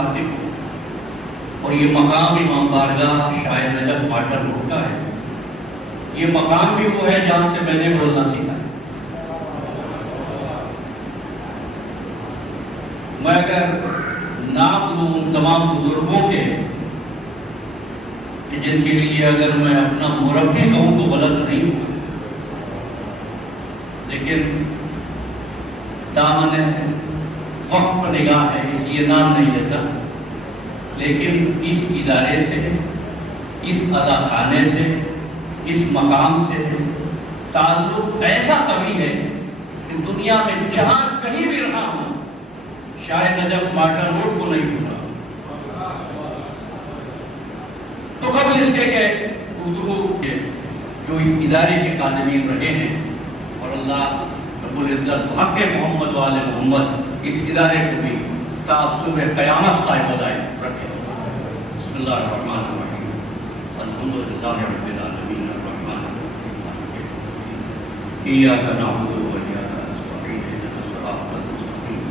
کاتب ہوں، اور یہ مقام امام بارگاہ شاہ نجف ماٹر روڈ کا ہے۔ یہ مقام بھی وہ ہے جہاں سے میں نے بولنا سیکھا۔ میں اگر نام لوں تمام بزرگوں کے کہ جن کے لیے اگر میں اپنا مربی کہوں تو غلط نہیں ہوں، لیکن دامن وقت پر نگاہ ہے اس لیے نام نہیں لیتا، لیکن اس ادارے سے، اس اداخانے سے، اس مقام سے تعلق ایسا قوی ہے کہ دنیا میں جہاں کہیں بھی رہا ہوں شاہ نجف ماٹر روڈ کو نہیں بھولا۔ تو قبل اس کے کہ گفتگو کے جو اس ادارے کے قائمین رہے ہیں، اور اللہ رب العزت حق محمد و آل محمد اس ادارے کو بھی تعصب قیامت قائم دائم رکھے۔ بسم اللہ الرحمن الرحیم، الحمدللہ رب العالمین، الرحمن الرحیم، ایاک نعبد و ایاک نستعین، اہدنا الصراط المستقیم،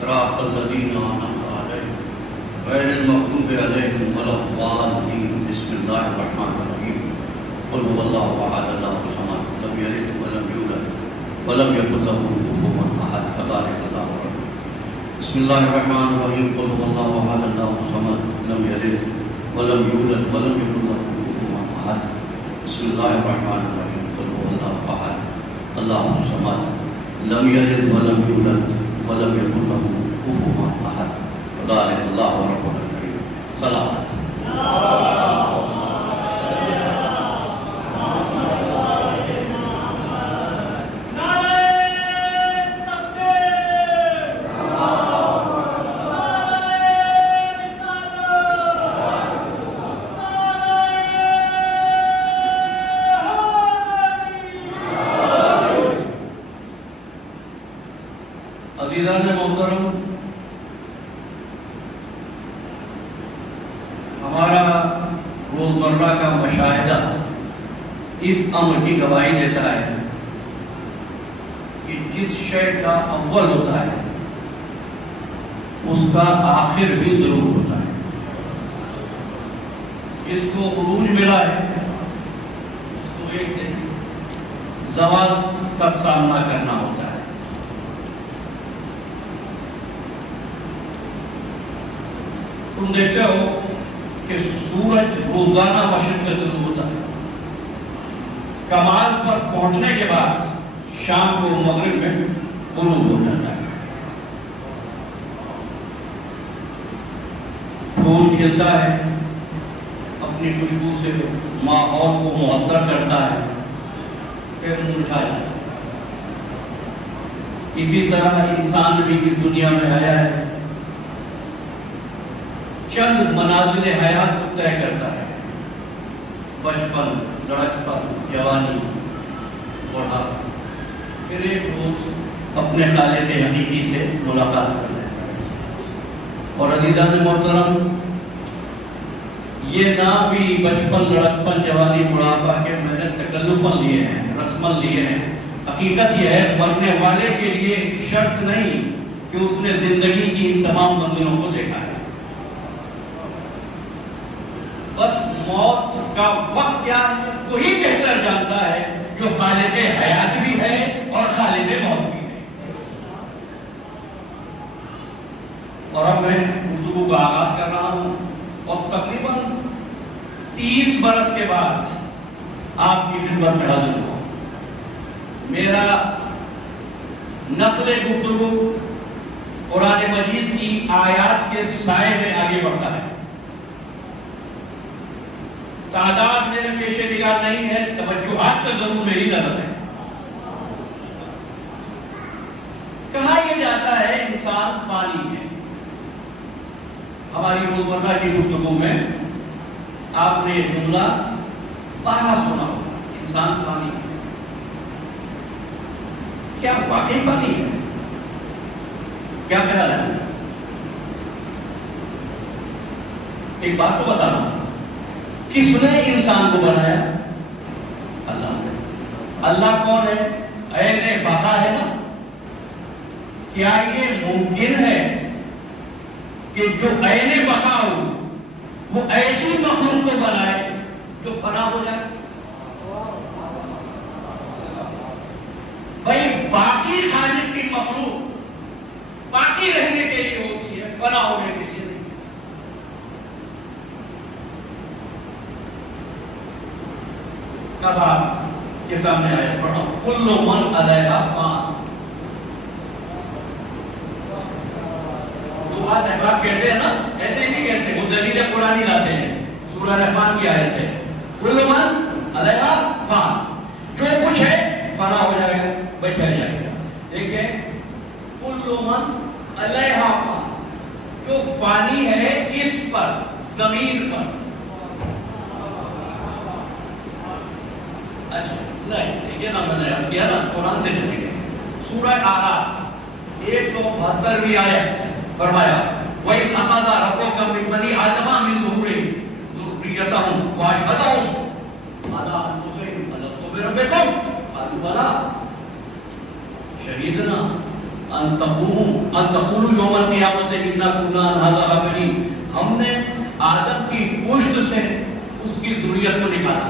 صراط الذین انعمت علیہم غیر المغضوب علیہم ولا الضالین۔ بسم اللہ الرحمن الرحیم، قل هو اللہ احد اللہ الصمد لم یلد ولم یولد ولم یکن له کفوا احد۔ تبارک اللہ رب۔ بسم اللہ الرحمن الرحیم، قل هو اللہ احد اللہ الصمد لم یلد ولم یولد ولم یکن له کفوا احد۔ بسم اللہ الرحمن الرحیم، قل هو اللہ احد اللہ الصمد لم یلد ولم یولد ولم یکن له کفوا احد۔ تبارک اللہ رب العالمین۔ سلام۔ عزیزان محترم، ہمارا روزمرہ کا مشاہدہ اس امر کی گواہی دیتا ہے کہ جس شے کا اول ہوتا ہے اس کا آخر بھی ضرور ہوتا ہے۔ جس کو عروج ملا ہے اس کو ایک زوال کا سامنا کرنا ہوتا ہے۔ تم دیکھتے ہو کہ سورج روزانہ مشرق سے طلوع ہوتا ہے، کمال پر پہنچنے کے بعد شام کو مغرب میں غروب ہو جاتا ہے۔ پھول کھلتا ہے، اپنی خوشبو سے ماحول کو معطر کرتا ہے، پھر مرجھا جاتا ہے۔ اسی طرح انسان بھی اس دنیا میں آیا ہے، چند منازل حیات کو طے کرتا ہے، بچپن، لڑکپن، جوانی، بڑھاپا، پھر ایک روز اپنے خالق حقیقی سے ملاقات کرتا ہے۔ اور عزیزان محترم، یہ نام بھی بچپن، لڑکپن، جوانی، بڑھاپا کے میں نے تکلفاً لیے ہیں، رسماً لیے ہیں۔ حقیقت یہ ہے مرنے والے کے لیے شرط نہیں کہ اس نے زندگی کی ان تمام منزلوں کو دیکھا ہے۔ بس موت کا وقت کیا ہے وہی بہتر جانتا ہے، جو خالق حیات بھی ہے اور خالق موت بھی ہے۔ اور اب میں گفتگو کا آغاز کر رہا ہوں، اور تقریباً 30 برس کے بعد آپ کی خدمت میں حاضر ہوں۔ میرا نقل گفتگو قرآن مجید کی آیات کے سائے میں آگے بڑھتا ہے۔ تعداد میرے پیش نگاہ نہیں ہے، توجہات تو ضرور میری نظر ہے۔ کہا یہ جاتا ہے انسان فانی ہے۔ ہماری روزمرہ کی گفتگو میں آپ نے یہ جملہ بارہا سنا ہوگا، انسان فانی ہے۔ کیا واقعی فانی ہے؟ کیا خیال ہے؟ ایک بات تو بتا رہا ہوں، کس نے انسان کو بنایا؟ اللہ نے۔ اللہ کون ہے؟ عین بقا ہے نا۔ کیا یہ ممکن ہے کہ جو عین بقا ہو وہ ایسی مخلوق کو بنائے جو فنا ہو جائے. بھائی باقی خالق کی مخلوق باقی رہنے کے لیے ہوتی ہے، فنا ہونے کے لیے نہیں. کب آپ کے سامنے آیا پڑھا کل من علیہا فان. تو بات احباب کہتے ہیں نا، ایسے ہی نہیں کہتے، وہ دلیل قرآنی لاتے ہیں. سورہ رحمان کی آیت ہے کل من علیہا فان، جو کچھ ہے فنا ہو جائے گا، بچا جائے گا. دیکھیں کل من علیہا فان، جو فانی ہے اس پر، زمین پر. اچھا نہیں دیکھیے نا، میں نے عرض کیا نا قرآن سے چلیں گے. سورہ اعراف 172ویں آیت فرمایا وَإِذْ أَخَذَ رَبُّكَ مِن بَنِي آدَمَ مِن ظُهُورِهِمْ ذُرِّيَّتَهُمْ وَأَشْهَدَهُمْ عَلَىٰ أَنفُسِهِمْ أَلَسْتُ بِرَبِّكُمْ قَالُوا بَلَىٰ شَهِدْنَا أَن تَقُولُوا يَوْمَ الْقِيَامَةِ إِنَّا كُنَّا عَنْ هَٰذَا غَافِلِينَ. ہم نے آدم کی پشت سے اس کی ذریت کو نکالا،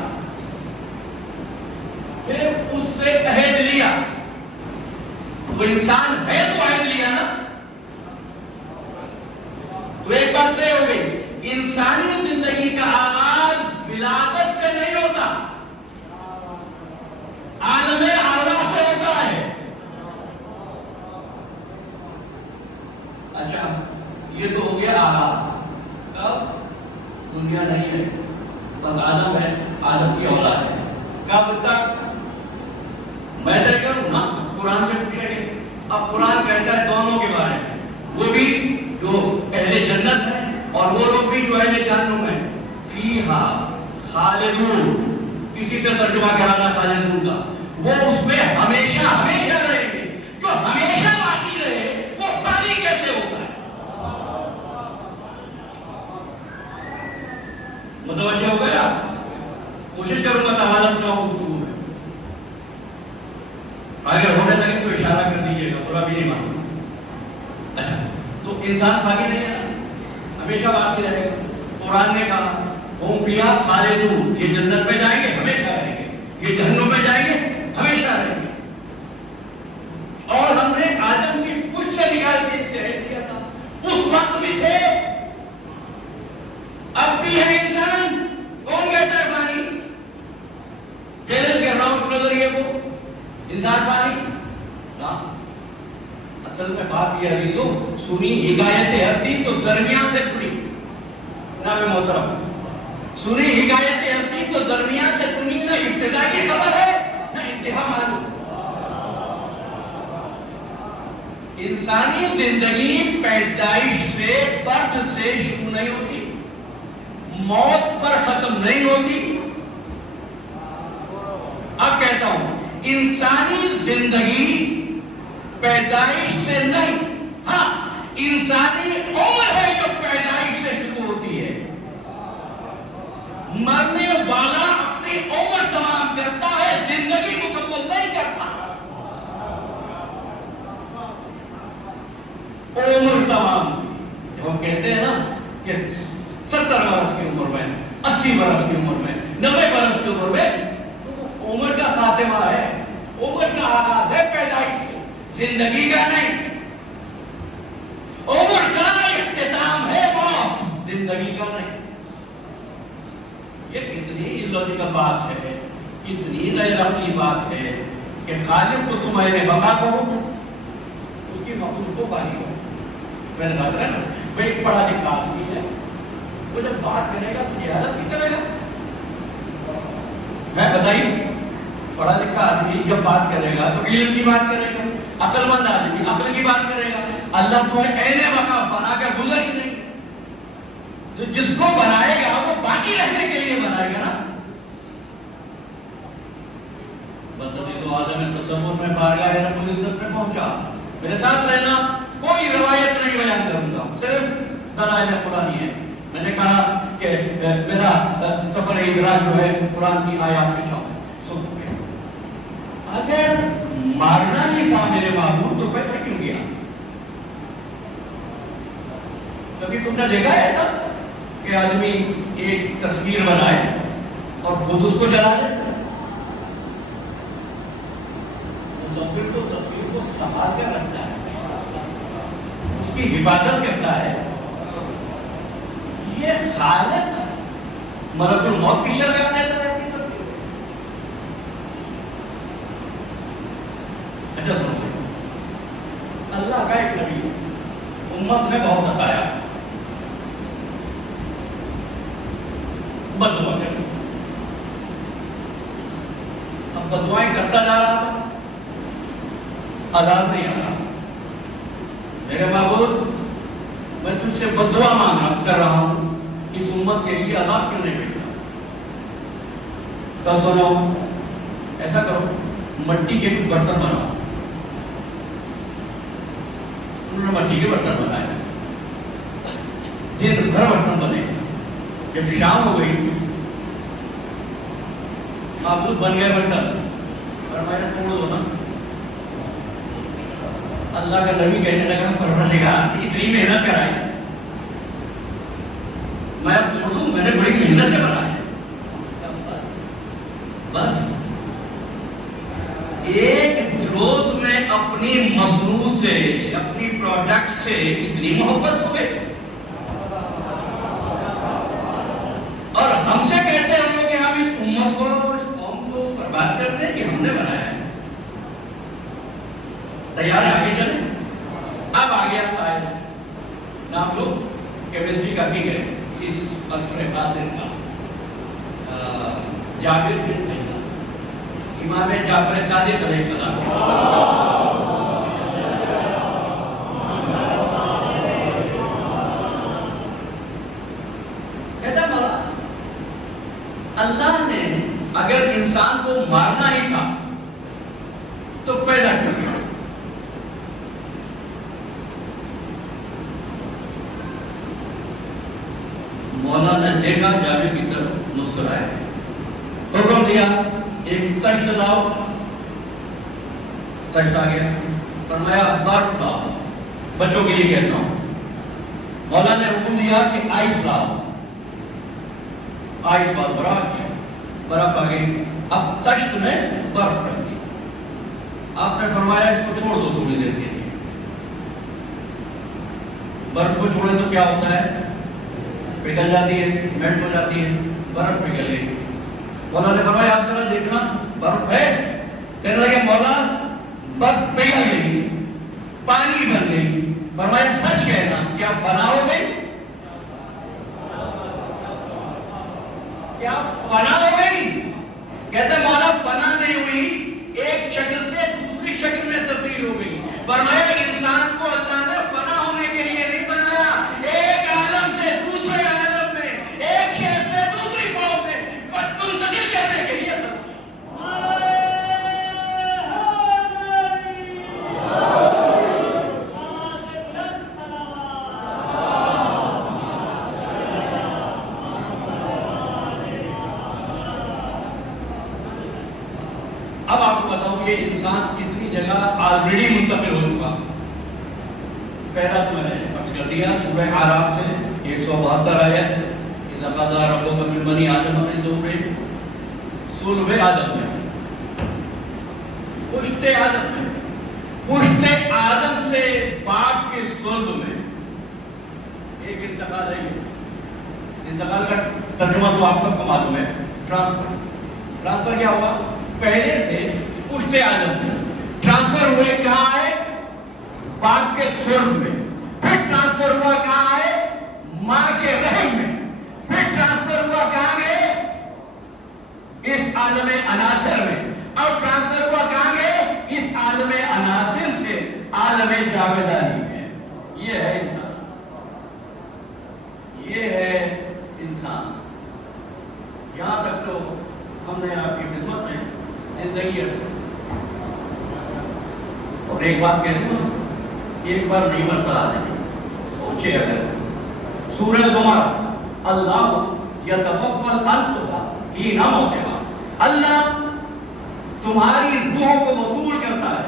پھر اس سے عہد لیا. تو انسان ہے تو عہد لیا نا. تو ایک بات طے ہو گئی، انسانی زندگی کا آغاز ولادت سے نہیں ہوتا، عالم ارواح سے ہوتا ہے. اچھا یہ تو ہو گیا آغاز. کب؟ دنیا نہیں ہے، بس آدم ہے، آدم کی اولاد ہے. کب تک؟ میں طے کروں نا، قرآن سے پوچھیں گے. اب قرآن کہتا ہے دونوں کے بارے میں، وہ بھی جو اہل جنت ہے اور وہ لوگ بھی جو اہل جہنم ہے. فیہا خالدون، کسی سے ترجمہ کرانا خالدون کا، وہ اس میں ہمیشہ ہمیشہ رہیں گے. جو ہمیشہ باقی رہے وہ فانی کیسے ہوتا ہے؟ متوجہ ہو گیا؟ کوشش کروں گا توازن نہ ہو گفتگو میں. اگر ہونے لگے تو اشارہ کر دیجیے گا، برا بھی نہیں مانوں. اچھا تو انسان فانی نہیں ہے نا، ہمیشہ باقی رہے گا. قرآن نے کہا ہم فیہا خالدون، یہ جنت میں جائیں گے ہمیشہ رہیں گے، یہ جہنم میں جائیں گے ہمیشہ رہیں گے. اور ہم نے آدم کی پشت سے نکال کے عہد دیا تھا. اس وقت بھی تھے، اب بھی ہے. انسان کون کہتا ہے فانی؟ چیلنج کر رہا ہوں اس نظریے کو، انسان فانی نا. اصل میں بات یہ عزیزو، سنی ہدایت ہستی تو درمیان سے سنی. جناب محترم، سنی ہدایت ہستی تو درمیان سے سنی. نہ ابتدا کی خبر ہے نہ انتہا معلوم. انسانی زندگی پیدائش سے، برتھ سے شروع نہیں ہوتی، موت پر ختم نہیں ہوتی. اب کہتا ہوں انسانی زندگی پیدائش سے نہیں، ہاں انسانی عمر ہے جو پیدائش سے شروع ہوتی ہے. مرنے والا اپنی عمر تمام کرتا ہے، زندگی مکمل نہیں کرتا. عمر تمام، جب ہم کہتے ہیں نا کہ 70 برس کی عمر میں، 80 برس کی عمر میں، 90 برس کی عمر میں، تو عمر کا خاتمہ ہے. عمر کا آغاز ہے پیدائش سے، زندگی کا نہیں. عمر کا اختتام ہے موت، زندگی کا نہیں. یہ کتنی illogical بات ہے، کتنی غیر عقلی بات ہے کہ خالق کو تم اہل بقا کہو، اس کی مخلوق کو فانی کہو. میں نے کہا نا وہ ایک پڑھا لکھا آدمی ہے، وہ جب بات کرے گا تو یہ حالت کی کرے گا. میں بتائیے، پڑھا لکھا آدمی جب بات کرے گا تو علم کی بات کرے گا، عقل مند آدمی عقل کی بات کرے گا. اللہ تو اہل بقا، فنا کا گزر ہی نہیں. تو جس کو بنائے گا وہ باقی رہنے کے لیے بنائے گا نا. بس ابھی تو آدم تصور میں بارگاہ رب العزت میں پہنچا. میرے ساتھ رہنا، کوئی روایت نہیں بیان کروں گا، صرف دلائل قرآنی ہے. میں نے کہا کہ میرا سفر ادراک جو ہے قرآن کی آیات میں جاؤ. اگر مارنا ہی تھا میرے معبود تو پیدا کیوں گیا؟ کبھی تم نے دیکھا ہے ایسا کہ آدمی ایک تصویر بنائے اور خود اس کو جلا دے؟ مصور تو تصویر کو سنبھال کر رکھتا ہے، اس کی حفاظت کرتا ہے. یہ خالق ملک الموت پیچھے لگا دیتا ہے اپنی تصویر. اچھا سنو، اللہ کا ایک نبی امت نے بہت ستایا، بد دعا کرتی. اب بد دعائیں کرتا جا رہا تھا، عذاب نہیں آ رہا. میرے معبود، میں تجھ سے بد دعا کر رہا ہوں، اس امت کے لیے عذاب کیوں نہیں بھیجا؟ تو سنو، ایسا کرو، مٹی کے کچھ برتن بناؤ. انہوں نے مٹی کے برتن بنائے، دن بھر برتن بنے. جب شام ہو گئی، معبود بن گئے برتن، اور میں نے توڑ دو نا. اللہ کا نبی کہنے لگا پروردگار اتنی محنت کرائی، میں اب توڑ دوں؟ میں نے بڑی محنت سے بنایا. بس ایک روز میں اپنی مصنوع سے، اپنی پروڈکٹ سے اتنی محبت ہو گئی، اور ہم سے کہتے ہو کہ ہم اس امت کو، اس قوم کو برباد کرتے ہیں کہ ہم نے بنایا ہے. تیار ہے آگے چلیں؟ اب آ گیا سائل. نام لو، کیمسٹری کا بھی ہے اس عصر باطن کا، جابر بن حیان، امام جعفر صادق علیہ السلام. کہتا مولا، اللہ نے اگر انسان کو مارنا ہی تھا تو پیدا کر دیا. مولا نے دیکھا جابر کی طرف، مسکرائے، حکم دیا ایک تشت لاؤ. تشت آ گیا. فرمایا برف لاؤ، بچوں کے لیے کہتا ہوں. مولا نے حکم دیا کہ آئس لاؤ. آئس بات برف، برف آ گئی. اب تشت میں برف رکھ دی. آپ نے فرمایا اس کو چھوڑ دو تھوڑی دیر کے لیے. برف کو چھوڑے تو کیا ہوتا ہے؟ پگھل جاتی ہے، میلٹ ہو جاتی ہے. برف پگھل گئی. مولا نے فرمایا آپ ذرا دیکھنا برف ہے. کہنے لگے مولا برف پگھل گئی، پانی بن گئی. فرمایا سچ کہنا، کیا فنا ہو گئی؟ کیا فنا ہو گئی؟ کہتے مولا فنا نہیں ہوئی، ایک شکل سے دوسری شکل میں تبدیل ہو گئی. فرمایا انسان کو اللہ نے فنا ہونے کے لیے نہیں بنایا، ایک عالم سے دوسرے عالم میں، ایک شہر سے دوسری قوم میں منتقل کرنے کے لیے. اب آپ کو بتاؤں کہ انسان کتنی جگہ آلریڈی منتقل ہو چکا. پہلا تو میں نے عرض کر دیا سورہ اعراف سے 172 آیت، اذا قضى ربك من بني آدم من ظهورهم صلب آدم میں، پشت آدم میں، پشت آدم سے باپ کے صلب میں ایک انتقال ہے. انتقال کا ترجمہ تو آپ سب کو معلوم ہے، ٹرانسفر. ٹرانسفر کیا ہوا؟ پہلے تھے پشت آدم میں، ٹرانسفر ہوئے کہاں ہے؟ باپ کے صلب میں. پھر ٹرانسفر ہوا کہاں ہے؟ ماں کے رحم میں. پھر ٹرانسفر ہوا کہاں گئے؟ اس عالم عناصر میں. اور ٹرانسفر ہوا کہاں گئے؟ اس عالم عناصر سے عالم جاویدانی میں. یہ ہے انسان، یہ ہے انسان. یہاں تک تو ہم نے آپ کی خدمت میں زندگی عرض. اور ایک بات کہہ دوں، ایک بار نہیں مرتا آدمی. سوچے اگر سورہ زمر، اللہ یتوفی الانفس حین موتہا، اللہ تمہاری روحوں کو وصول کرتا ہے.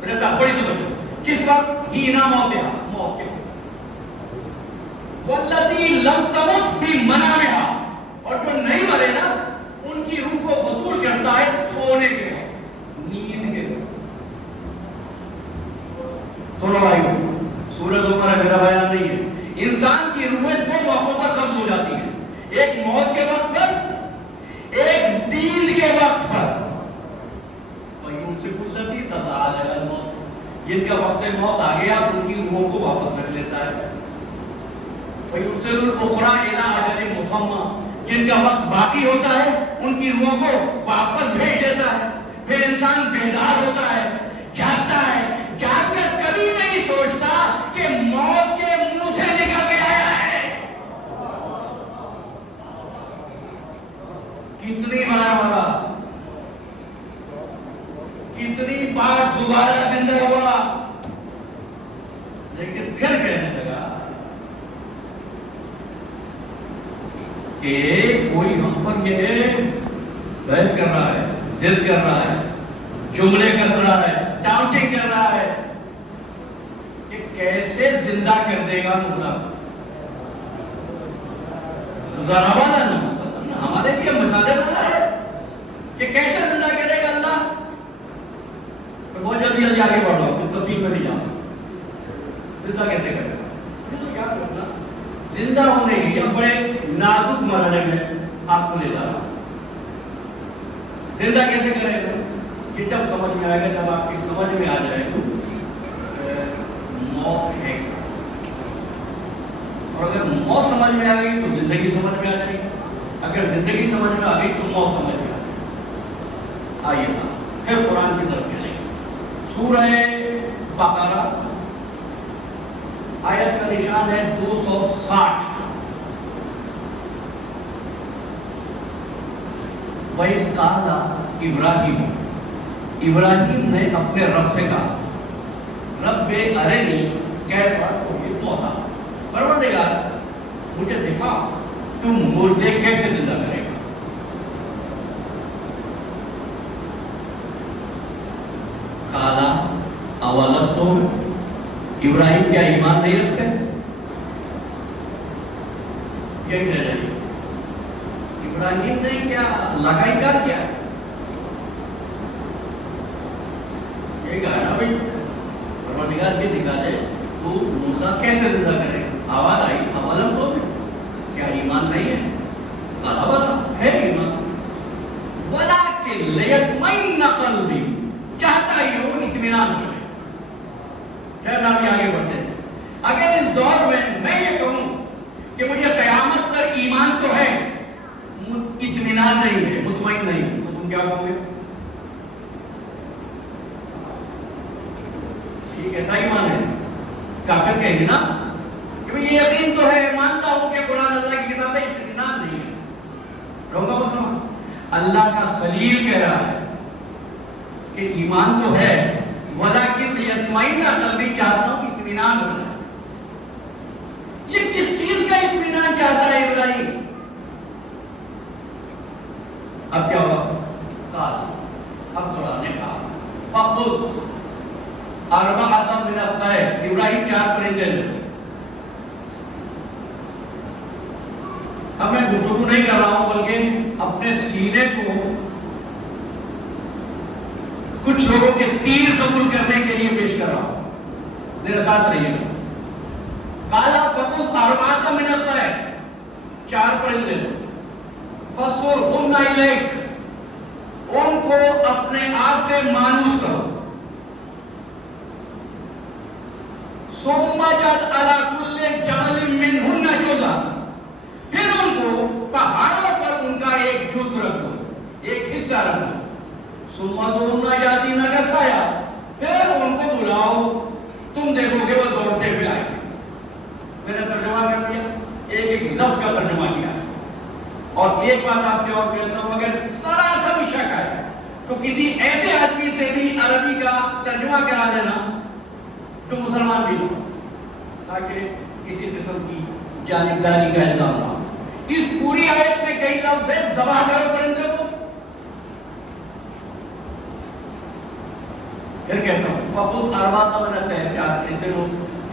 بڑی توجہ، کس وقت؟ حین موتہا، موت کے وقت. واللتی لم تمت فی منامها، اور جو نہیں مرے نا ان کی روح کو وصول کرتا ہے سونے کے وقت، نیند کے وقت۔ سنو بھائیو، سورہ زمر ہے، میرا بیان نہیں ہے، انسان کی روحیں دو موقعوں پر قبض ہو جاتی ہیں، ایک موت کے وقت پر، ایک نیند کے وقت پر۔ وَيُمْسِكُ سے گزرتی تَتَعَالَى الْمَوْتِ، جن کا وقت موت آ گیا ان کی روحوں کو واپس رکھ لیتا ہے۔ وَيُرْسِلُ الْأُخْرَىٰ إِلَىٰ أَجَلٍ مُّسَمًّى، جن کا وقت باقی ہوتا ہے ان کی روحوں کو واپس بھیج دیتا ہے۔ پھر انسان بیدار ہوتا ہے، جاگتا ہے، جاگ کر کبھی نہیں سوچتا کہ موت کے منہ سے نکل کے آیا ہے۔ کتنی بار مرا، کتنی بار دوبارہ زندہ ہوا، لیکن پھر کہنے لگا کہ کوئی ہم پر یہ بحث کر رہا ہے، ضد کر رہا ہے، جملے کس رہا ہے، ڈاؤٹنگ کر رہا ہے کہ کیسے زندہ کر دے گا مردہ کو۔ ذرا والا نہ ہمارے لیے مثالیں بنا ہے کہ کیسے زندہ کرے گا اللہ۔ تو بہت جلدی آگے بڑھ رہا ہوں، تفصیل میں نہیں جاؤں، زندہ کیسے کرے گا۔ یاد رکھنا، زندہ ہونے کے لیے بڑے نازک مرحلے میں آپ کو لے جا رہا ہوں۔ زندہ کیسے کرے گا کہ جب سمجھ میں آئے گا، جب آپ کی سمجھ میں آ جائے گا موت ہے، اور اگر موت سمجھ میں آ گئی تو زندگی سمجھ میں آ جائے گی، اگر زندگی سمجھ میں آ گئی تو موت سمجھ میں آ جائے گی۔ آئیے نا پھر قرآن کی طرف چلیں گے۔ سورہ بقرہ آیت کا نشان ہے 260۔ وَإِذْ قَالَ ابراہیم، ابراہیم نے اپنے رب سے کہا، رب ارنی کیف تحیی الموتیٰ، پروردگار مجھے دکھا تم مردے کیسے زندہ کرے گا۔ قال اولم تؤمن، ابراہیم کیا ایمان نہیں رکھتے؟ یہی رہ جائیے، ابراہیم نے کیا اللہ کا انکار کیا؟ یہ کہا نا بھائی پروردگار یہ دکھا دے تو مردہ کیسے زندہ کرے گا۔ آواز آئی اولم تؤمن، کیا ایمان نہیں ہے؟ قال بلی، ہے ایمان، ولکن لیطمئن قلبی، چاہتا ہی ہوں اطمینان ہو جائے۔ خیر نہ بھی آگے بڑھتے ہیں۔ اگر اس دور میں یہ کہوں کہ مجھے قیامت پر ایمان تو ہے، اطمینان نہیں ہے، مطمئن نہیں ہے، تو تم کیا کہو گے؟ یہ کیسا ایمان ہے؟ کافر کہیں گے نا کہ یہ یقین تو ہے، مانتا ہوں کہ قرآن اللہ کی کتاب ہے، اطمینان نہیں ہے۔ رہوں گا مسلمان؟ اللہ کا خلیل کہہ رہا ہے کہ ایمان تو ہے، ولیکن لیطمئن قلبی، چاہتا ہوں کہ اطمینان ہو جائے۔ یہ کس چیز کا اطمینان چاہتا ہے ابراہیم؟ اب کیا ہوا؟ قال، اب قرآن نے کہا فخذ اربعۃ من الطیر، ابراہیم 4 پرندے لے۔ اب میں گفتگو نہیں کر رہا ہوں بلکہ اپنے سینے کو کچھ لوگوں کے تیر قبول کرنے کے لیے پیش کر رہا ہوں، میرے ساتھ رہیے گا۔ قال فخذ اربعۃ من الطیر، 4 پرندے لے، فصرهن الیک، ان کو اپنے آپ سے مانوس کرو، ثم اجعل علی کل جبل منہن جزءا، پھر ان کو پہاڑوں پر ان کا ایک جز رکھ دو، ایک حصہ رکھ دو، ثم ادعوهن یاتینک سعیا، پھر ان کو بلاؤ، تم دیکھو گے وہ دوڑتے ہوئے آئیں گے۔ میں نے ترجمہ کر دیا، ایک لفظ کا ترجمہ کیا، اور ایک بات آپ سے اور کہتا ہوں، اگر ذرا سا بھی شک ہے تو کسی ایسے آدمی سے بھی عربی کا ترجمہ کرا دینا جو مسلمان بھی ہو، تاکہ کسی قسم کی جانبداری کا الزام نہ ہو۔ اس پوری آیت میں کئی لفظ ہے، ذبح کرو پرندے کو، پھر کہتا ہوں فخذ اربعۃ من الطیر، 4 پرندے لو،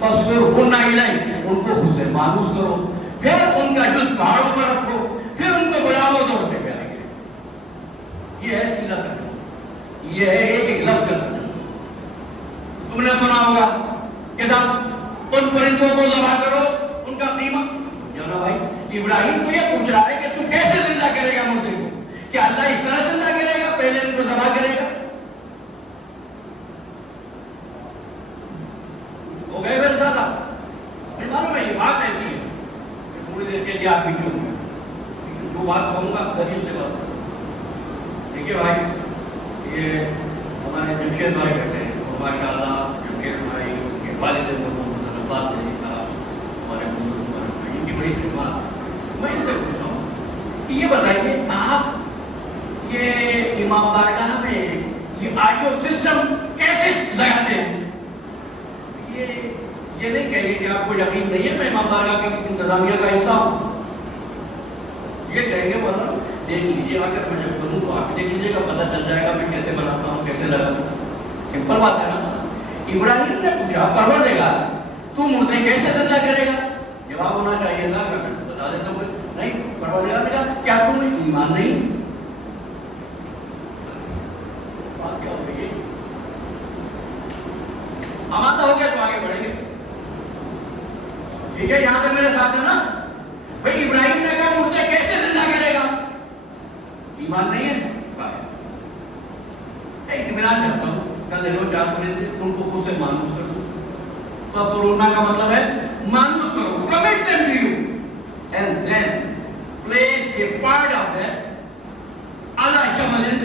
فَصْفِرْهُنَّ إِلَيْهِ، ان کو خود سے مانوس کرو، پھر ان کا جز پہاڑوں پر رکھو، پھر ان کو بلاؤ دوڑتے ہوئے آئیں گے۔ یہ ہے سیدھا ترجمہ، یہ ہے ایک لفظ کا ترجمہ۔ تم نے سنا ہوگا کہ صاحب ان پرندوں کو ذبح کرو، ان کا قیمہ، جانا بھائی ابراہیم تو یہ پوچھ رہا ہے کہ تو کیسے زندہ کرے گا مردے کو؟ کیا اللہ اس طرح زندہ کرے گا؟ پہلے ان کو ذبح کرے گا؟ ہو گئے پھر سادہ؟ مجھے معلوم ہے یہ بات ایسی ہے کہ تھوڑی دیر کے لیے آپ بھی چپ گئے، جو بات کہوں گا دلیل سے بات کروں۔ دیکھیے بھائی، یہ ہمارے جمشید بھائی بیٹھے ہیں اور ماشاء اللہ جمشید بھائی کے والد محمد عباس علی صاحب ہمارے ان کی بڑی خدمات۔ میں ان سے پوچھتا ہوں کہ یہ بتائیے آپ یہ امام بارگاہ میں یہ آڈیو سسٹم کیسے لگاتے ہیں؟ یہ نہیں کہیں گے کہ آپ کو یقین نہیں ہے میں امام بارگاہ کی انتظامیہ کا حصہ ہوں، یہ کہیں گے بولا دیکھ لیجیے، اگر میں جب کروں تو آپ دیکھ لیجیے گا، پتہ چل جائے گا میں کیسے بناتا ہوں، کیسے لگاتا ہوں۔ سمپل بات ہے نا۔ ابراہیم نے پوچھا پروردگار تو مردے کیسے زندہ کرے گا؟ جواب ہونا چاہیے نا، میں سے بتا دیتا ہوں نہیں۔ پروردگار نے کہا کیا تمہیں ایمان نہیں؟ بات کیا ہو گئی؟ آمادہ ہو کے تو آگے بڑھیں گے، ٹھیک ہے؟ یہاں تک میرے ساتھ ہے نا بھائی؟ ابراہیم نے کہا مردے کیسے زندہ کرے گا؟ ایمان نہیں ہے؟ اطمینان چاہتا ہوں، کل لے لو 4 پرندے، ان کو خود سے مانوس کر دو۔ فَصْرُونَا کا مطلب ہے مانوس کرو، commit them to you and then place a part of that ala jabalin,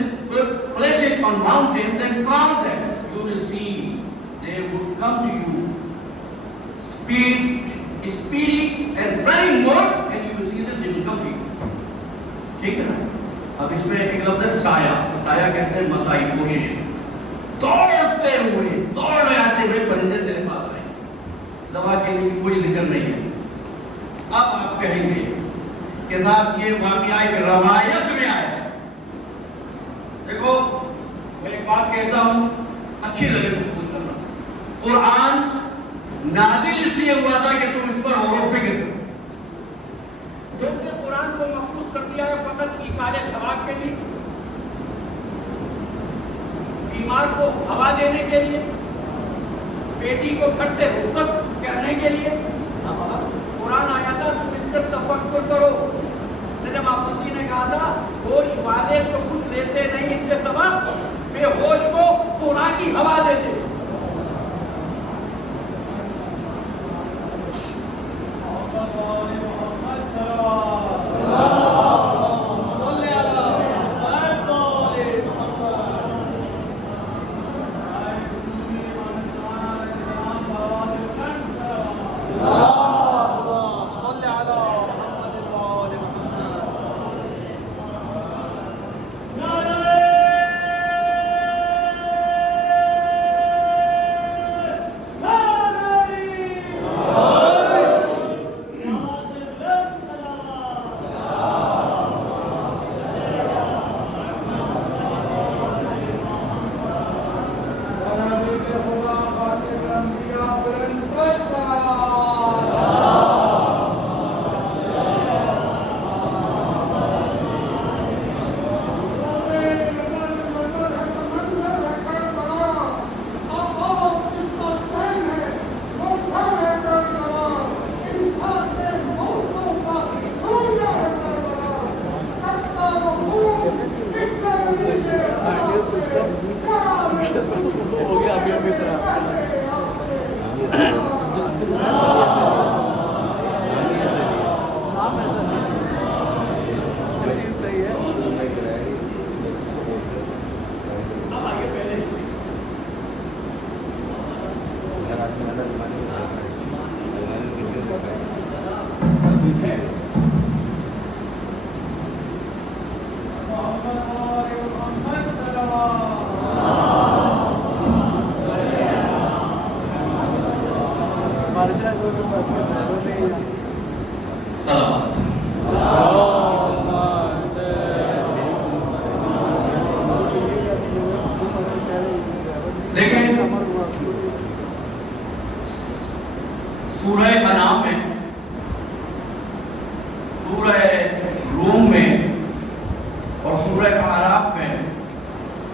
place it on mountains and count them. You will see they would come to you speedy and running more, and you will see that they will come to you. ٹھیک ہے نا؟ اب اس میں ایک لفظ ہے سایہ، سایہ کہتے ہیں مسائی، کوشش، دوڑتے ہوئے، دوڑ لگاتے ہوئے پرندے تیرے پاس آئے، ذبح کے لیے کوئی ذکر نہیں ہے۔ اب آپ کہیں گے کہ صاحب یہ واقعہ ایک روایت میں آیا ہے۔ دیکھو میں ایک بات کہتا ہوں، اچھی لگے تو قبول کرنا، قرآن نازل اس لیے ہوا تھا کہ تم اس پر غور و فکر کرو۔ تم نے قرآن کو مخصوص کر دیا ہے فقط ایصال ثواب کے لیے، بیمار کو ہوا دینے کے لیے، بیٹی کو گھر سے رخصت کرنے کے لیے۔ قرآن آیا تھا تم اس پر تفکر کرو۔ جب آفندی نے کہا تھا ہوش والے تو کچھ لیتے نہیں اس کے سبب، بے ہوش کو قرآن کی ہوا دیتے۔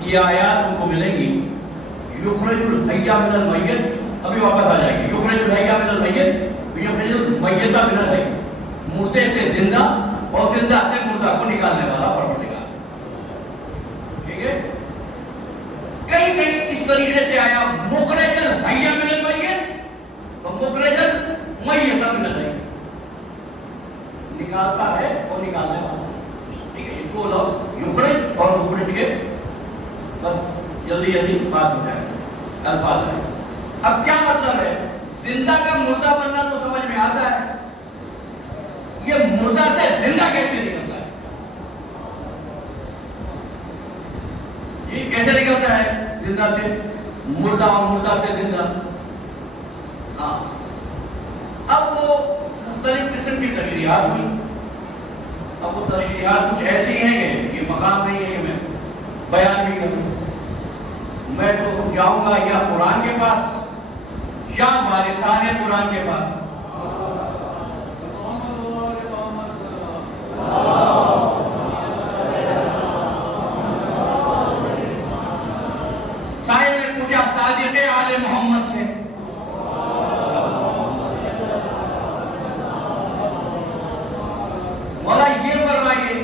یہ آیات تم کو ملیں گی. یخرج الحی من المیت, ابھی واپس آ جائے گی. یخرج الحی من المیت یخرج المیت من الحی, مردے سے زندہ اور زندہ سے مردہ کو نکالنے والا پروردگار. ٹھیک ہے, کئی کئی اس طریقے سے آیا مخرج الحی من المیت اور مخرج المیت من الحی, نکالتا ہے اور نکالنے والا. ٹھیک ہے, دو لفظ یخرج اور مخرج کے بس جلدی جلدی بات ہو جائے الفاظ ہے. اب کیا مطلب ہے؟ زندہ کا مردہ بننا تو سمجھ میں آتا ہے, یہ مردہ سے زندہ کیسے نکلتا ہے؟ یہ کیسے نکلتا ہے زندہ سے مردہ اور مردہ سے زندہ؟ ہاں, اب وہ مختلف قسم کی تشریحات ہوئی. اب وہ تشریحات کچھ ایسی ہیں کہ یہ مقام نہیں ہے کہ میں بیان بھی کروں. میں تو جاؤں گا یا قرآن کے پاس یا وارثان قرآن کے پاس. صاحب نے پوچھا صادق آل محمد سے, مولا یہ فرمائیے,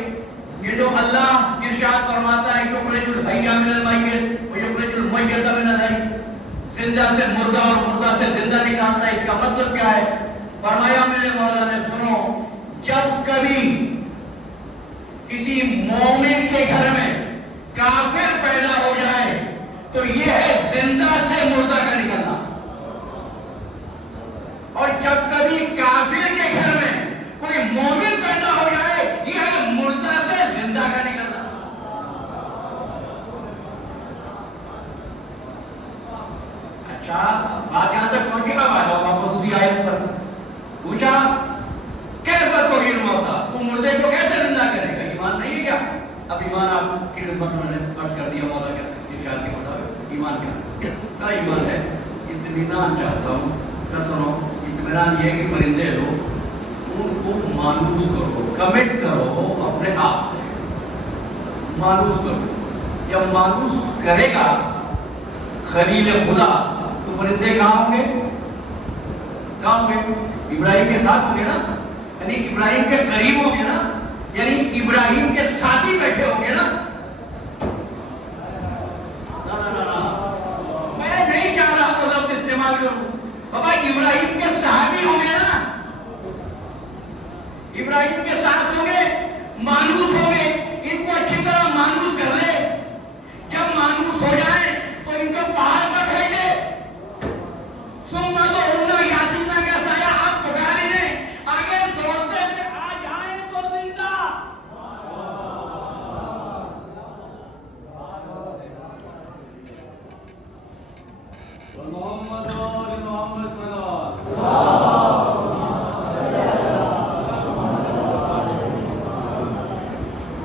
یہ جو اللہ ارشاد فرماتا ہے یخرج الحی من المیت و یخرج المیت من الحی, زندہ سے مردہ اور مردہ سے زندہ نکالتا ہے, اس کا مطلب کیا ہے؟ فرمایا میرے مولا نے, سنو, جب کبھی کسی مومن کے گھر میں کافر پیدا ہو جائے تو یہ ہے زندہ سے مردہ کا نکلنا, اور جب کبھی کافر کے گھر میں کوئی مومن پیدا ہو جائے یہ ہے مردہ سے زندہ کا نکلنا. اچھا, بات یہاں تک پہنچی. اب آ جاؤ واپس اسی آیت پر. پوچھا کیسا تحیر موتا, تو مردے کو کیسے زندہ کرے گا؟ ایمان نہیں ہے کیا؟ اب ایمان آپ کی خدمت میں نے پیش کر دیا مولا کے ارشاد کے مطابق. ایمان کیا ایمان ہے؟ اطمینان چاہتا ہوں. کیا سنو, اطمینان یہ ہے کہ پرندے لو ان کو مانوس کرو, کمٹ کرو اپنے آپ سے, مانوس کرو. جب مانوس کرے گا خلیل خدا تو پرندے کہاں ہوں گے؟ کہاں ہوں گے؟ ابراہیم کے ساتھ ہوں گے نا, یعنی ابراہیم کے قریب ہوں گے نا, یعنی ابراہیم کے ساتھی بیٹھے ہوں گے نا. میں نہیں چاہ رہا تو لفظ استعمال کروں, بابا ابراہیم کے صحابی ہوں گے نا, ابراہیم کے ساتھ ہوں گے, مانوس ہوں گے. ان کو اچھی طرح مانوس کر لے. جب مانوس ہو جائے تو ان کو پہاڑ پر بھیجے. سننا تو انہوں یاتینا کا سایہ آپ پکارے نے آگے دوڑتے سے آ جائیں تو زندہ. محمد آل محمد صلی اللہ.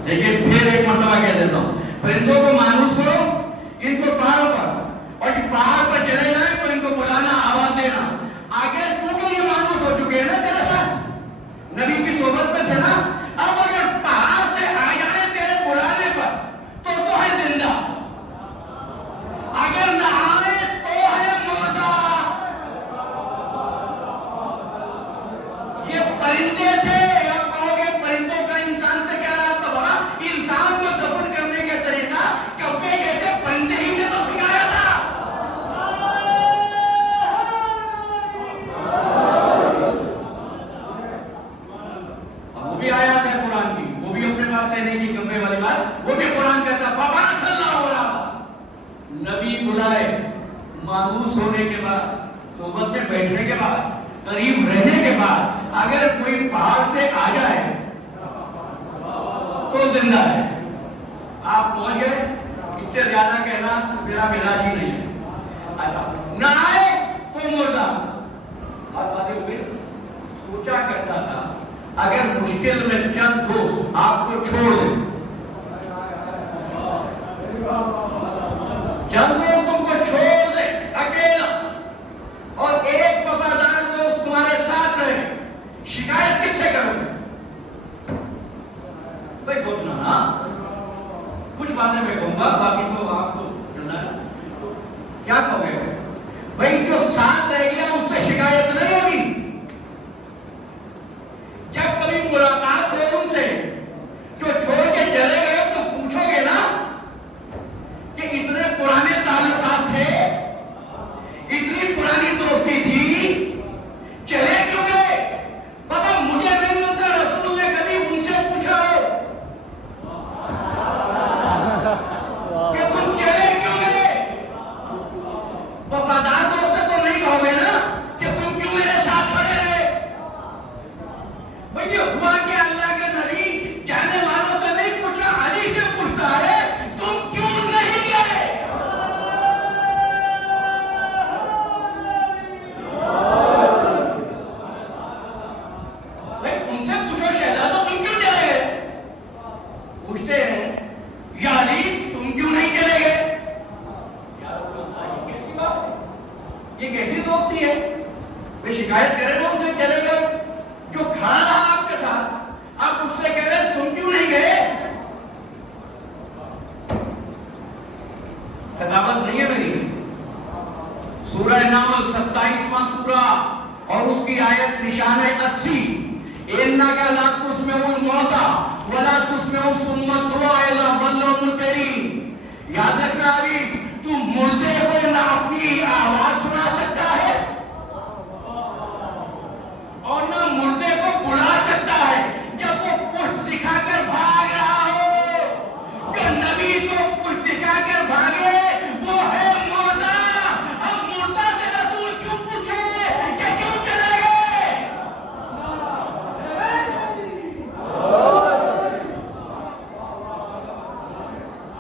دیکھیے پھر ایک مرتبہ کہہ دیتا ہوں, پرندوں کو مانوس کرو, ان کو پہاڑوں پر, اور جب پہاڑ پر چلے جائیں تو ان کو بلانا, آواز دینا. آگے چونکہ یہ مانوس ہو چکے ہیں نا تیرے ساتھ, نبی کی صحبت میں تھے نا, اب اگر پہاڑ سے آ جائیں تیرے بلانے پر تو ہے زندہ, اگر نہ آئے تو ہے مردہ. یہ پرندے تھے. اب کہو گے پرندوں کا انسان سے کیا رابطہ؟ بابا انسان کو دفن کرنے کا طریقہ کبے جیسے پرندے ہی نے تو سکھایا تھا. وہ بھی آیات ہے قرآن کی, وہ بھی اپنے پاس سے نہیں کی کبے والی بات, وہ بھی قرآن کہتا فبعث اللہ غرابا. نبی بلائے, مانوس ہونے کے بعد, صحبت میں بیٹھنے کے بعد, قریب رہنے کے بعد اگر کوئی پہاڑ سے آ جائے تو زندہ ہے. آپ پہنچ گئے, اس سے زیادہ کہنا میرا مزاج ہی نہیں ہے. اچھا, نہ آئے تو مردہ. بات باتیں ہوئی. سوچا کرتا تھا اگر مشکل میں چند دوست آپ کو چھوڑ دیں, چند دوست تم کو چھوڑ دیں اکیلا, اور ایک وفادار دوست تمہارے ساتھ رہے, شکایت کس سے کرو گے؟ بھائی سوچنا نا, کچھ باتیں میں کہوں گا, باقی تو آپ انک لا تسمع الموتى ولا تسمع الصم الدعاء اذا ولوا مدبرین. یاد رکھنا ابھی تو مردے کو نہ اپنی آواز سنا سکتا ہے اور نہ مردے کو بلا سکتا ہے جب وہ پشت دکھا کر بھاگ رہا ہو. جو نبی کو پشت دکھا کر بھاگے وہ ہے مردہ. اب مردہ سے رسول کیوں پوچھے کہ کیوں چلے گئے؟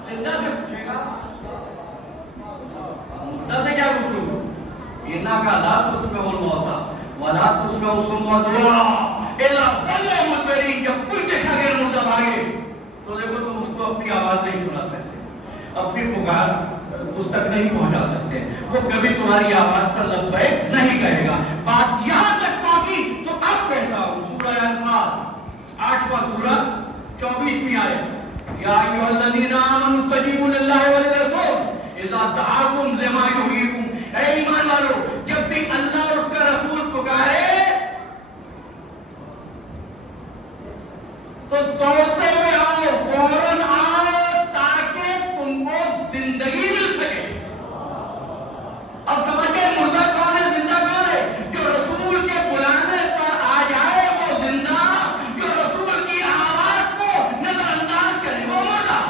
زندہ سے پوچھے گا، مردہ سے کیا پوچھوں؟ انک لا تسمع الموتى ولا تسمع الصم الدعاء اذا ولوا مدبرین. جب پشت دکھا کر مردہ بھاگے تو دیکھو تم اس کو اپنی آواز نہیں سنا سکتے، اپنی پکار اس تک نہیں پہنچا سکتے. وہ کبھی تمہاری آواز پر لبیک نہیں کہے گا. بات یہاں تک پہنچی تو اب کہتا ہوں سورہ انفال 8واں سورہ 24ویں آیت، یا ایھا الذین آمنوا استجیبوا للہ وللرسول اذا دعاکم لما یحییکم. اے ایمان والو، جب بھی اللہ اور اس کا رسول پکارے تو دوڑتے ہوئے آؤ، فوراً آؤ تاکہ تم کو زندگی مل سکے. اب سمجھے مردہ کون ہے، زندہ کون ہے؟ جو رسول کے بلانے پر آ جائے وہ زندہ، جو رسول کی آواز کو نظر انداز کرے وہ مردہ.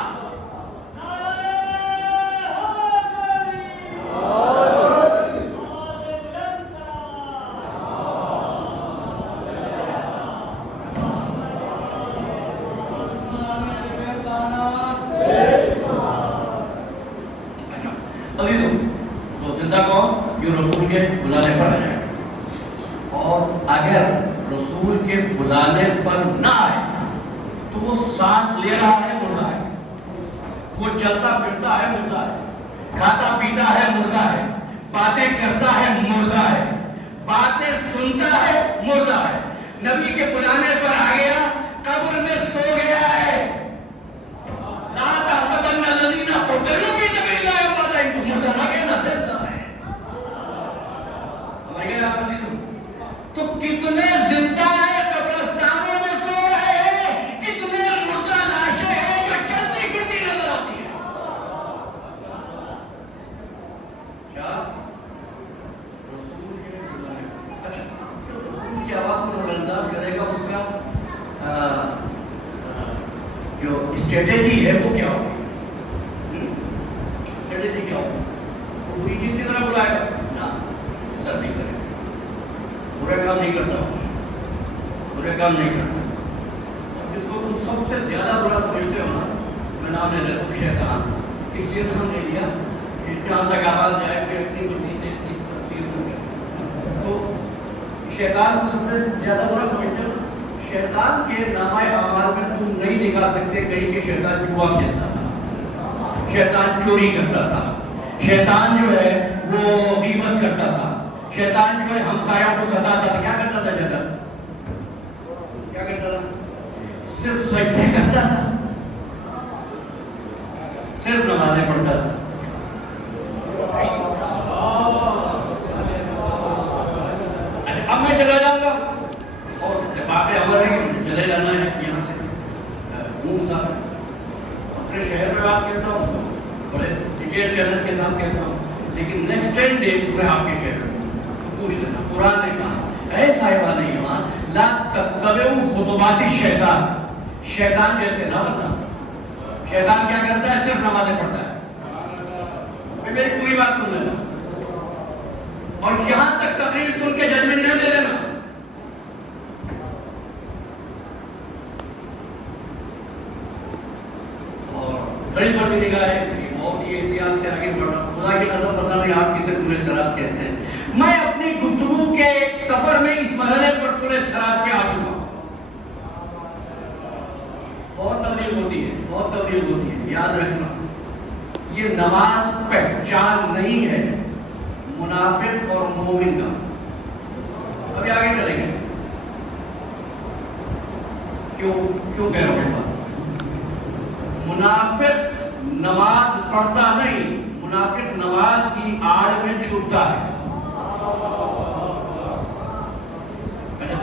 تو زندہ کون؟ جو رسول کے بلانے پر آ جائے. اور اگر رسول کے بلانے پر نہ آئے تو وہ سانس لے رہا ہے مردہ ہے، وہ چلتا پھرتا ہے مردہ ہے، کھاتا پیتا ہے مردہ ہے، باتیں کرتا ہے مردہ ہے، باتیں سنتا ہے مردہ ہے. نبی کے بلانے پر آ گیا، قبر میں سو گیا ہے. لا تحسبن الذین قتلوا فی سبیل اللہ امواتا، ان کو مردہ نہ کہنا، زندہ ہے. تو کتنے زندہ ہیں قبرستانوں میں سو رہے ہیں، کتنے مردہ لاشیں ہیں جو چلتی پھرتی نظر آتی ہیں. کیا رسول کے بلانے، اچھا جو رسول کی آواز کو نظر انداز کرے گا اس کا جو اسٹریٹجی ہے وہ کیا ہوگی؟ اسٹریٹجی کیا ہوگی؟ وہ پوری چیز کی طرح بلائے گا نا، سر نہیں کرے گا، برے کام نہیں کرتا، برے کام نہیں کرتا. جس کو تم سب سے زیادہ برا سمجھتے ہو نا، میں نام لے لیتا ہوں شیطان. اس لیے نام لے لیا کہ جہاں تک آواز جائے کہ اپنی بندی سے اس کی تفسیر ہو گئی. تو شیطان کو سب سے زیادہ برا سمجھتے ہو. شیطان کے نامہ اعمال میں تم نہیں دکھا سکتے کہیں کہ شیطان جوا کھیلتا تھا، شیطان چوری کرتا تھا، شیطان جو ہے وہ غیبت کرتا تھا، شیطان جو ہے ہمسایوں کو ستاتا تھا. کیا کرتا تھا شیطان؟ کیا کرتا تھا؟ صرف سجدے کرتا تھا، صرف نمازیں پڑھتا تھا. اب میں چلا جاؤں گا اور اتفاق امر ہے کہ چلے جانا ہے یہاں سے اپنے شہر میں بات کرتا ہوں، بڑے ڈیٹیل چینل کے ساتھ کہتا ہوں، لیکن نیکسٹ 10 days میں آپ کے شہر میں پوچھ لینا. قرآن نے کہا اے صاحبان ایمان لا تتبعوا خطوات الشیطان، شیطان جیسے نہ بننا. شیطان کیا کرتا ہے؟ صرف نمازیں پڑھتا ہے. میری پوری بات سن لینا اور یہاں تک تقریر سن کے ججمنٹ نہ دے لینا. گھڑی پر بھی نگاہ ہے اس کی، بہت ہی احتیاط سے آگے بڑھنا. خدا کی قسم پتہ نہیں آپ کسے پورے سرات کہتے ہیں. میں اپنی گفتگو کے سفر میں اس مرحلے پر پورے سرات پہ آ چکا ہوں. بہت تبلیغ ہوتی ہے، بہت تبلیغ ہوتی ہے. یاد رکھنا یہ نماز پہچان نہیں ہے منافق اور مومن کا. ابھی آگے چلیں گے. کیوں کہہ رہا ہوں؟ منافق نماز پڑھتا نہیں، منافق نماز کی آڑ میں چھپتا ہے.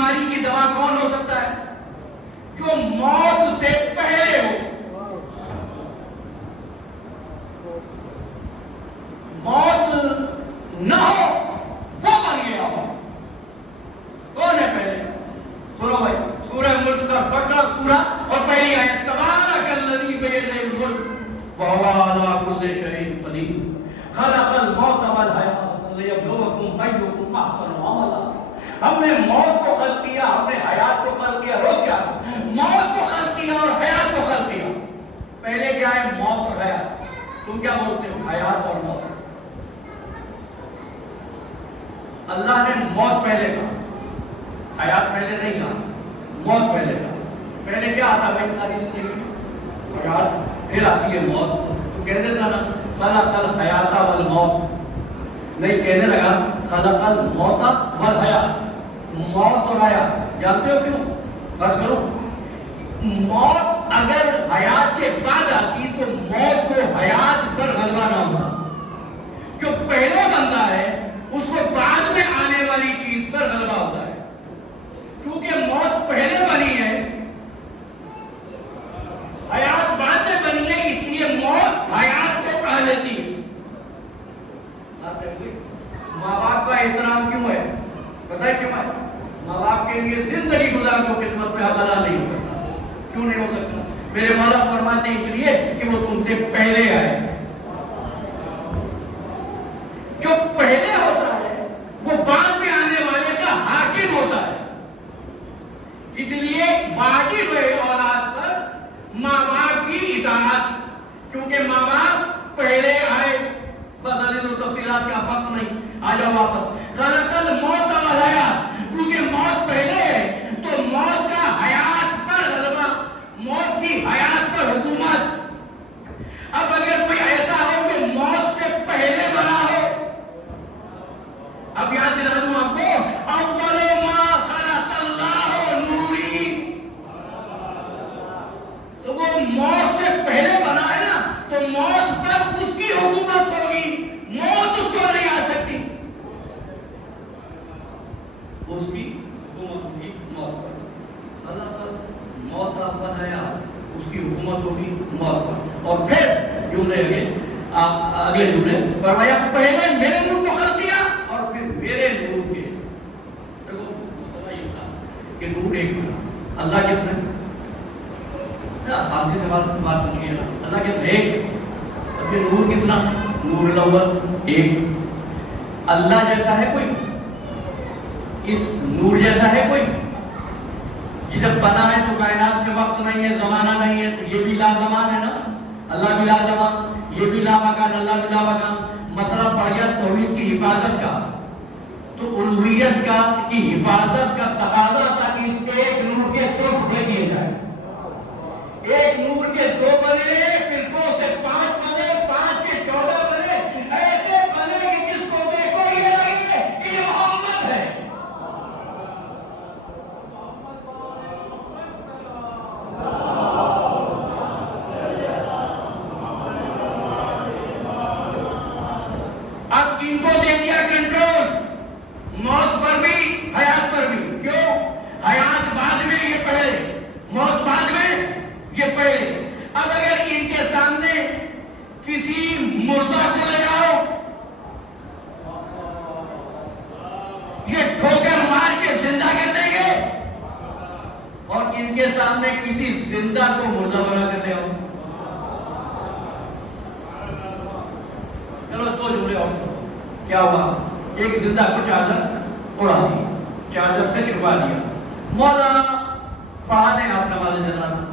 بیماری کی دوا کون ہو سکتا ہے؟ جو موت سے پہلے ہو. موت نہ ہو وہ مر گیا ہو. کون ہے پہلے؟ سنو بھائی، سورہ ملک سے فقرہ سورہ اور پہلی آیت، تبارک الذی بیدہ الملک وہو علی کل شیء قدیر خلق الموت والحیاۃ لیبلوکم ایکم احسن عملا. ہم نے موت کو خلق کیا، ہم نے حیات کو خلق کیا. روز کیا؟ موت کو خلق کیا اور حیات کو خلق کیا. پہلے کیا ہے؟ موت اور حیات. تم کیا بولتے ہو؟ حیات اور موت. اللہ نے موت پہلے کہا، حیات پہلے نہیں کہا، موت پہلے کہا. پہلے کیا آتا بھائی ساری زندگی میں؟ حیات، پھر آتی ہے موت. تو کہتے تھا نا خلق الحیات والموت، نہیں کہنے لگا خلق الموت والحیات. موت اور حیات جانتے ہو کیوں؟ بس کرو. موت اگر حیات کے بعد آتی تو موت کو حیات پر غلبہ نہ ہوگا. جو پہلا بندہ ہے اس کو بعد میں آنے والی چیز پر غلبہ ہوتا ہے. چونکہ موت پہلے بنی ہے، حیات بعد میں بنی ہے، اس لیے موت حیات کو پہا لیتی ہے. ماں باپ کا احترام کیوں ہے؟ پتہ ہے کیوں ہے؟ ماں باپ کے لیے زندگی گزار کو خدمت میں حوالہ نہیں ہو سکتا. کیوں نہیں ہو سکتا؟ میرے مولا فرماتے ہیں اس لیے کہ وہ تم سے پہلے آئے. جو پہلے ہوتا ہے وہ بعد میں آنے والے کا حاکم ہوتا ہے. اس لیے واجب ہے اولاد پر ماں باپ کی اطاعت، کیونکہ ماں باپ پہلے آئے. بس علی و تفصیلات کا وقت نہیں، آ جاؤ واپس. خلق الموت والحیات، کیونکہ موت پہلے ہے تو موت کا حیات پر غلبہ، موت کی حیات پر حکومت. اب اگر کوئی ایسا ہو کہ موت سے پہلے بنا ہو، اب یاد دلا دوں آپ کو، اول ما خلق اللہ نوری، تو وہ موت سے پہلے بنا ہے نا، تو موت پر اس کی حکومت ہوگی. موت اس کو نہیں آ سکتی، اس کی حکومت ہوگی موت پر. اللہ پر موت پر حیات، اس کی حکومت ہوگی موت پر. اور پھر جملے اگلے جملے فرمایا پہلے میرے نور کو خلق کیا اور پھر میرے نور کے. دیکھو مسئلہ یہ تھا کہ نور ایک تھا، اللہ کتنے؟ آسان سے بات پوچھیے نا، اللہ کتنے؟ ایک. پھر نور کتنا؟ نور الاول ایک. اللہ جیسا ہے کوئی؟ اس نور جیسا ہے کوئی؟ جب بنا ہے تو کائنات میں وقت نہیں ہے، زمانہ نہیں ہے، تو یہ بھی لا زمان ہے نا. اللہ بھی لا زمان، یہ بھی لا مکان، اللہ بھی لا مکان. مسئلہ پڑ گیا توحید کی حفاظت کا، تو الوہیت کا کی حفاظت کا تقاضا تھا کہ اس ایک نور کے دو ٹکڑے کیے جائیں. ایک نور کے دو بنے، پھر 2 سے 5 بنے، 5 کے 14 بنے. ایسے بنے کہ جس کو دیکھو یہ لگے کہ یہ محمد ہے. اب ان کو دے دیا کنٹرول موت پر بھی حیات پر بھی. کیوں؟ حیات بعد میں، یہ پہلے. موت بعد میں، یہ پہلے. اب اگر ان کے سامنے کسی مردہ کو لے آؤ، یہ ٹھوکر مار کے زندہ کر دیں گے، اور ان کے سامنے کسی زندہ کو مردہ بنا کر لے آؤ. چلو دو جملے اور کیا ہوا؟ ایک زندہ کو چادر اڑا دی، چادر سے چھپا دیا. مولا پڑھا دیں آپ نماز جنازہ.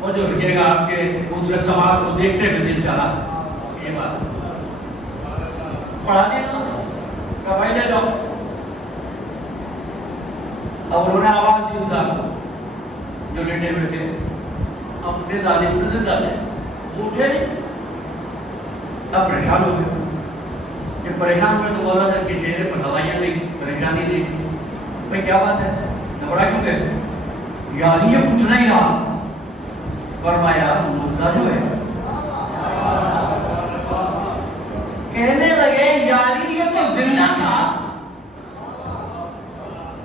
اور جو رکے گا آپ کے دوسرے سماعت کو دیکھتے ہوئے دل چاہا یہ بات پڑھا دیا کہ بھائی لے جاؤ. اب انہوں نے آواز دی انسان کو جو لیٹے ہوئے تھے، اپنے دانش میں زندہ تھے، وہ اٹھے نہیں. اب پریشان ہو گئے. یہ پریشان ہوئے تو مولا نے کے چہرے پر دوائیاں دیکھی، پریشانی دیکھی. بھائی کیا بات ہے، گھبرا کیوں گئے؟ یاد یہ کچھ نہیں رہا. فرمایا مردہ جو ہے، کہنے لگے یاری یہ تو زندہ تھا؟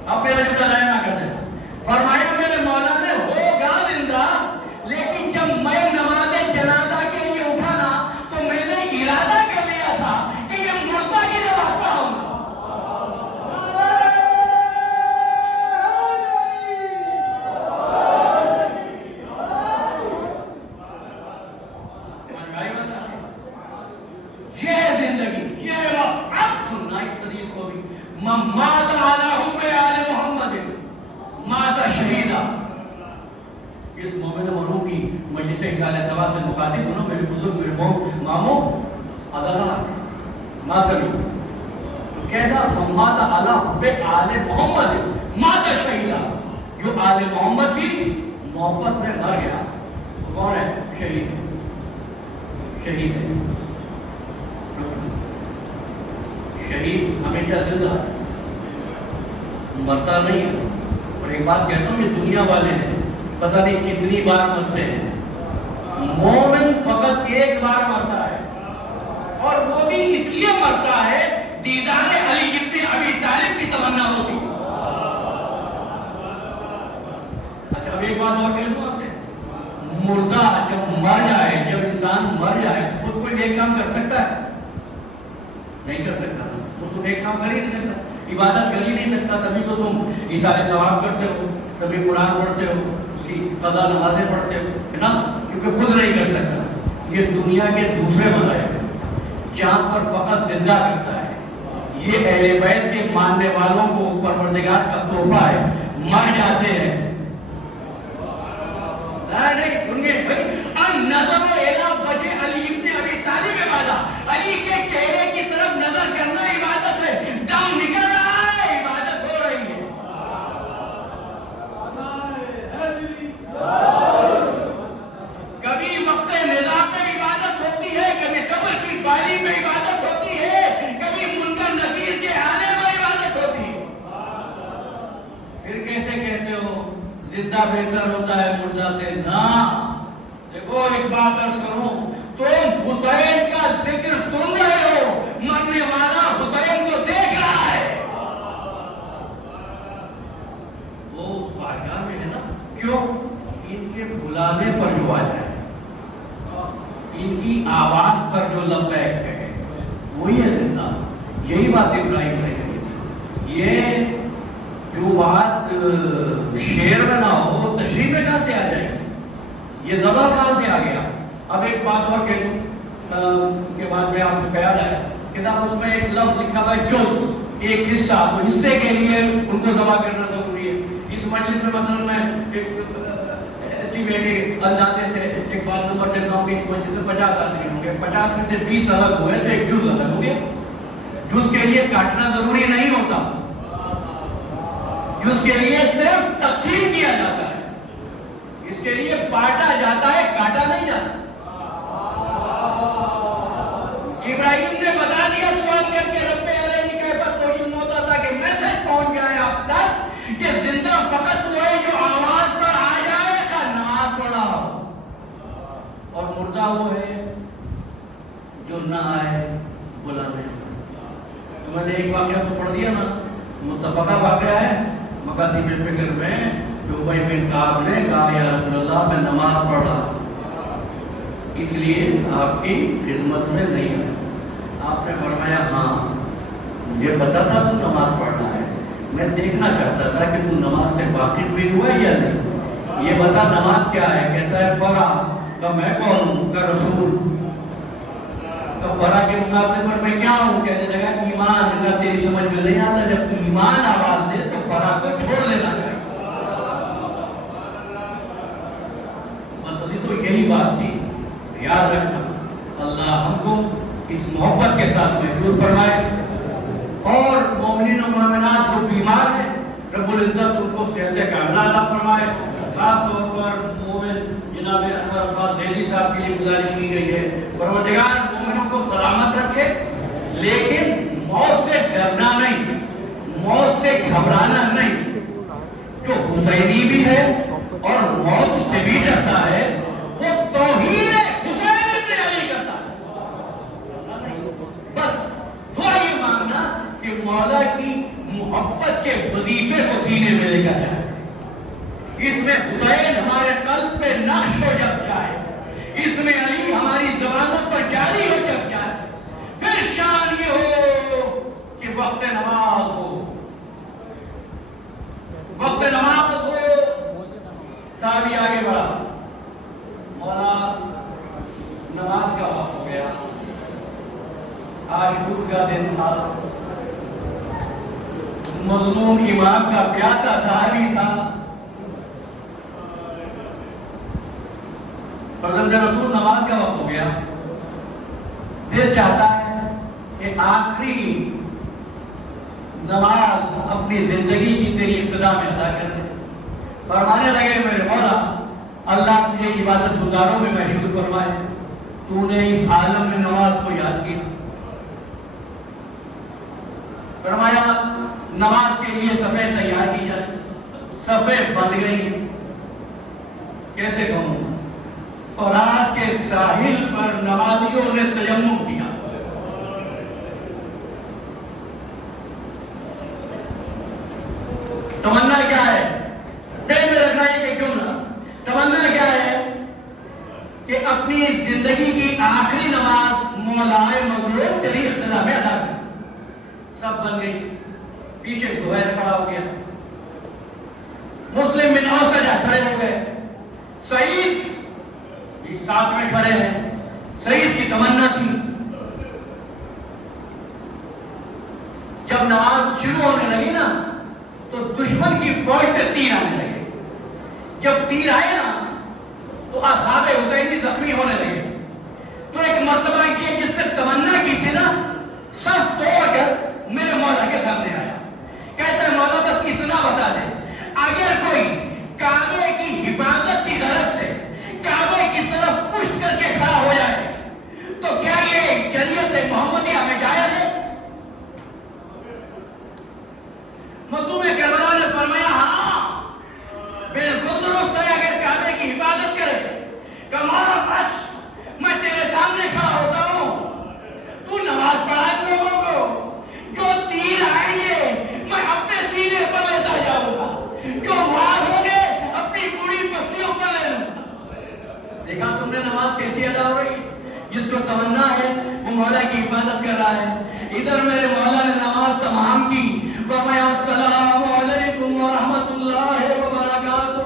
اب میرا جملہ ضائع نہ کر دینا. فرمایا میرے مولا نے ہوگا زندہ، لیکن جب میں نماز جنازہ کے لیے اٹھا نا تو میں نے ارادہ کر لیا تھا کہ یہ مردہ کی نماز پڑھاؤں گا. یہ زندگی، یہ وقت. اب سننا اس حدیث کو بھی، من مات علی حب آل محمد مات شہیدا. اس مومن مرحوم کی مجلس اکسال اعتبار سے مخاطب ہوں، میرے بزرگ، میرے ماموں حضرات ماتمی، تو کیسا من مات علی حب آل محمد مات شہیدا، جو آل محمد کی محبت میں مر گیا تو کون ہے؟ شہید. شہید ہے. شہید ہمیشہ زندہ ہے، مرتا نہیں ہے. اور ایک بات کہتا ہوں، یہ دنیا والے ہیں پتہ نہیں کتنی بار مرتے ہیں. مومن فقط ایک بار مرتا ہے، اور وہ بھی اس لیے مرتا ہے دیدار علی ابن ابی طالب کی تمنا ہوتی. اچھا اب ایک بات اور کہہ دوں آپ سے، مردہ جب مر جائے، جب انسان مر جائے خود کوئی نیک کام کر سکتا ہے؟ نہیں کر سکتا. تو ایک کام کر ہی نہیں سکتا، عبادت کر ہی نہیں سکتا. تبھی تو تم ایثار ثواب کرتے ہو، تبھی قرآن پڑھتے ہو، اس کی قضا نمازیں پڑھتے ہو، ہے نا؟ کیونکہ خود نہیں کر سکتا. یہ دنیا کے دوسرے مذاہب ہیں جہاں پر فقط زندہ کرتا ہے. یہ اہل بیت کے ماننے والوں کو پروردگار کا تحفہ ہے، مر جاتے ہیں. نہیں سنیے بھائی، النظر الی وجہ علی ابن ابی طالب عبادت، علی کے چہرے کی طرف نظر کرنا عبادت ہے. دم نکل رہا ہے، عبادت ہو رہی ہے. کبھی وقت نظام میں عبادت ہوتی ہے، کبھی قبر کی بالی میں عبادت ہوتی ہے، کبھی منکر نکیر کے آنے میں عبادت ہوتی ہے. پھر کیسے کہتے ہو زندہ بہتر ہوتا ہے مردہ سے؟ نہ. دیکھو ایک بات عرض کروں، تم حسین کا ذکر سن رہے ہو، مرنے والا حسین کو دیکھ رہا ہے. وہ اس بارگاہ میں ہے نا. کیوں؟ ان کے بلانے پر جو آ جائے، ان کی آواز پر جو لبیک کہے، وہی ہے زندہ. یہی بات ابراہیم نے کہی تھی. یہ جو بات شعر میں نہ ہو وہ تشریح میں کہاں سے آ جائے گی؟ یہ ذبح کہاں سے آ گیا؟ اب ایک بات اور کہہ دوں کے بعد میں آپ کو خیال آیا کہ صاحب اس میں ایک لفظ لکھا ہوا ہے جز، ایک حصہ. وہ حصے کے لیے ان کو ذبح کرنا ضروری ہے. اس مجلس میں مثلا میں ایک اسٹیمیٹی اندازے سے ایک بات نمبر دیتا ہوں کہ اس مجلس میں 50 آدمی ہوں گے، 50 میں سے 20 الگ ہوئے تو ایک جز الگ ہو گیا. جز کے لیے کاٹنا ضروری نہیں ہوتا، جز کے لیے صرف تقسیم کیا جاتا ہے، اس کے لیے بانٹا جاتا ہے، کاٹا نہیں جاتا. ابراہیم نے بتا دیا سوال کر کے رب علیہ کیفیت تو علم ہوتا تھا کہ میسج پہنچ جائے آپ تک کہ زندہ فقط وہ ہے جو آواز پر آ جائے کا نماز پڑھا ہو، اور مردہ وہ ہے جو نہ آئے بلانے. تو میں نے ایک واقعہ تو پڑھ دیا نا، متفقہ واقعہ ہے مکاتب الفکر میں، جو ابی بن کعب نے کہا یا رسول اللہ میں نماز پڑھ رہا اس لیے آپ کی خدمت میں نہیں ہے. آپ نے فرمایا ہاں مجھے پتا تھا تو نماز پڑھنا ہے، میں دیکھنا چاہتا تھا کہ تو نماز سے واقف بھی ہوا یا نہیں. یہ بتا نماز کیا ہے؟ کہتا ہے فرا. کہ میں کون ہوں؟ کہ رسول. تو فرا کے مقابلے پر میں کیا ہوں؟ کہنے لگا ایمان. کا تیری سمجھ میں نہیں آتا، جب ایمان آواز دے تو فرا کو چھوڑ دینا چاہیے. بس ابھی تو یہی بات تھی. یاد رکھنا اللہ ہم کو اس محبت کے ساتھ محفوظ فرمائے، اور مومنین و مومنات جو بیمار ہیں رب العزت ان کو صحت کاملہ عطا فرمائے. خاص طور پر مومن جناب انور عباس زیدی صاحب کے لیے گزارش کی گئی ہے، پروردگار مومنوں کو سلامت رکھے، لیکن موت سے ڈرنا نہیں، موت سے گھبرانا نہیں. جو حسینی بھی ہے اور موت سے بھی ڈرتا ہے وہ توہین حسین ابن علی کرتا ہے. بس دعا یہ مانگنا محبت کے وظیفے کو سینے میں لے کر جائے. اس میں حسین ہمارے قلب پہ نقش ہو جب جائے, اس میں علی ہماری زبانوں پر جاری ہو جب جائے, پھر شان یہ ہو کہ وقت نماز ہو, وقت نماز ہو. صحابی آگے بڑھا, مولا نماز کا وقت ہو گیا, عاشور کا دن تھا, مظلوم امام کا پیاسا صحابی تھا, فرزند رسول نماز کا وقت ہو گیا. دل چاہتا ہے کہ آخری نماز اپنی زندگی کی تیری ابتدا میں ادا کر دے. فرمانے لگے میرے مولا اللہ تجھے عبادت گزاروں میں مشہور فرمائے, تو نے اس عالم میں نماز کو یاد کیا. فرمایا نماز کے لیے صفیں تیار کی جائے. صفیں بند گئی. کیسے کہوں, فرات کے ساحل پر نمازیوں نے تیمم کیا. تمنا کیا ہے, دل میں رکھنا ہے کہ جملہ, تمنا کیا ہے کہ اپنی زندگی کی آخری نماز مولائے مغلوب تیری اقتدا میں ادا کر. سب بن گئی. پیچھے زہیر کھڑا ہو گیا, مسلم بن اوسجہ کھڑے ہو گئے, سعید اس ساتھ میں کھڑے ہیں. سعید کی تمنا تھی جب نماز شروع ہونے لگی نا تو دشمن کی فوج سے تیر آنے لگے. جب تیر آئے نا تو اصحاب حذیفہ زخمی ہونے لگے. تو ایک مرتبہ کی جس نے تمنا کی تھی نا, صف توڑ کر میرے مولا کے سامنے آیا. کہتا ہے مولا بس اتنا بتا دے, اگر کوئی کعبے کی حفاظت کی غرض سے کعبے کی طرف پشت کر کے کھڑا ہو جائے تو کیا یہ شریعت محمدیہ میں جائز ہے؟ مظلوم کربلا نے فرمایا ہاں بالکل درست ہے, اگر کعبے کی حفاظت کرے. کہ مولا بس میں تیرے سامنے کھڑا ہوتا ہوں, تو نماز پڑھائے لوگوں کو, جو تیر آئیں گے میں اپنے سینے پر لیتا جاؤں گا, جو وار ہوں گے اپنی پوری پسلیوں پر لے لوں گا. دیکھا تم نے نماز کیسی ادا ہو رہی, جس کو تمنا ہے وہ مولا کی حفاظت کر رہا ہے. ادھر میرے مولا نے نماز تمام کی, فرمایا السلام علیکم ورحمۃ اللہ وبرکاتہ.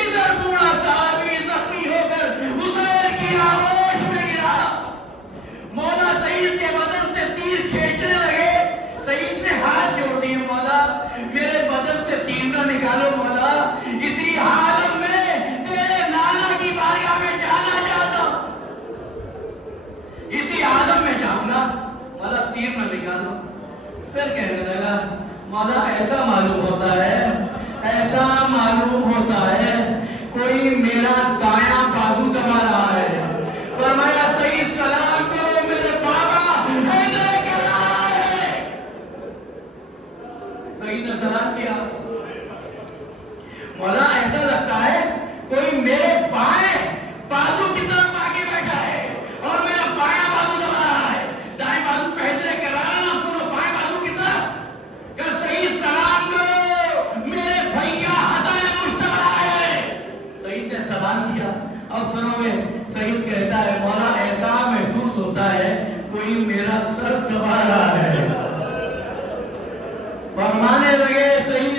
ادھر پورا صحابی زخمی ہو کر حسین کی آغوش میں گرا. مولا سعید کے بدن سے تیر کھینچنے لگے. سعید نے ہاتھ جوڑ دیے, مولا میرے بدن سے تیر نہ نکالو مولا, اسی عالم میں تیرے نانا کی بارگاہ میں جانا چاہتا ہوں, اسی عالم میں جاؤں گا, مولا تیر نہ نکالو. پھر کہنے لگا مولا ایسا معلوم ہوتا ہے, ایسا معلوم ہوتا ہے کوئی میرا دایاں بازو دبا رہا ہے. فرمایا سعید سلام کرو میرے بابا حیدر کر رہا ہے. سعید نے سلام کیا. مولا ایسا لگتا ہے کوئی میرے بائیں بازو کی طرف آگے بیٹھا ہے اور میرا بایاں بازو دبا رہا ہے. دائیں بازو پہ حیدر کر رہا ہے نا, سنو بائیں بازو کی طرف کہ سعید سلام کرو میرے بھیا حسن مجتبی ہے. سعید نے سلام کیا. اب سنو گے, سعید کہتا ہے مولا ایسا محسوس ہوتا ہے کوئی میرا سر دبا رہا ہے. فرمانے لگے سعید